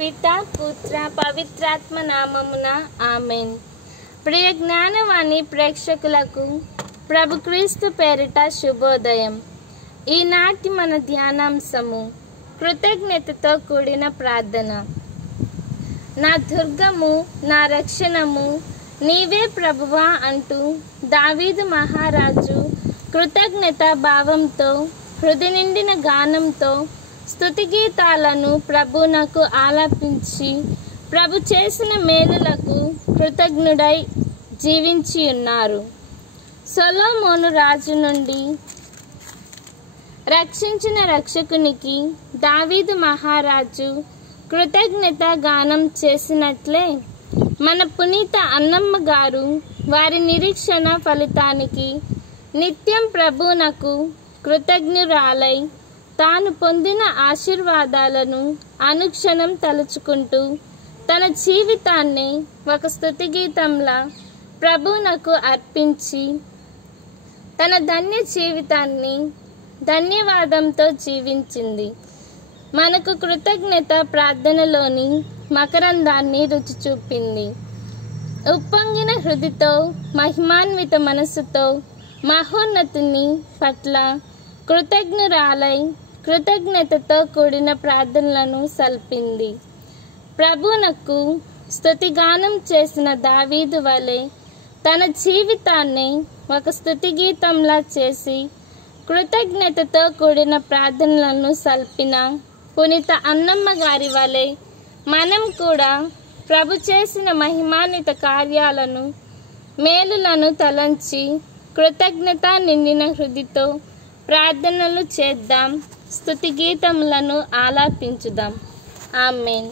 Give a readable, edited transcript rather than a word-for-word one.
పితా పుత్ర పవిత్రాత్మ నామమున ఆమెన్. ప్రియ జ్ఞానవాణి ప్రేక్షకులకు ప్రభు క్రీస్తు పేరిట శుభోదయం. ఈనాటి మన ధ్యానాంశము కృతజ్ఞతతో కూడిన ప్రార్థన. నా దుర్గము, నా రక్షణము నీవే ప్రభువా అంటూ దావీదు మహారాజు కృతజ్ఞత భావంతో హృదయ నిండిన గానంతో స్తుతి గీతాలను ప్రభువునకు ఆలాపించి ప్రభు చేసిన మేలులకు కృతజ్ఞుడై జీవించి ఉన్నారు. సొలొమోను రాజు నుండి రక్షించిన రక్షకునికి దావీదు మహారాజు కృతజ్ఞత గానం చేసినట్లే మన పునీత అన్నమ్మ గారు వారి నిరీక్షణ ఫలితానికి నిత్యం ప్రభువునకు కృతజ్ఞురాలై తాను పొందిన ఆశీర్వాదాలను అనుక్షణం తలుచుకుంటూ తన జీవితాన్ని ఒక స్తుతి గీతంలా ప్రభువునకు అర్పించి తన ధన్య జీవితాన్ని ధన్యవాదంతో జీవించింది. మనకు కృతజ్ఞత ప్రార్థనలోని మకరందాన్ని రుచి చూపింది. ఉప్పొంగిన హృదితో మహిమాన్విత మనసుతో మహోన్నతుని పట్ల కృతజ్ఞురాలై కృతజ్ఞతతో కూడిన ప్రార్థనలను సల్పింది. ప్రభువునకు స్తుతిగానం చేసిన దావీదు వలె తన జీవితాన్ని ఒక స్తుతి గీతంలా చేసి కృతజ్ఞతతో కూడిన ప్రార్థనలను సల్పిన పునీత అన్నమ్మ గారి వలె మనం కూడా ప్రభు చేసిన మహిమాన్విత కార్యాలను మేలులను తలంచి కృతజ్ఞత నిండిన హృదితో ప్రార్థనలు చేద్దాం, స్తుతి గీతములను ఆలాపించుదాం. ఆమేన్.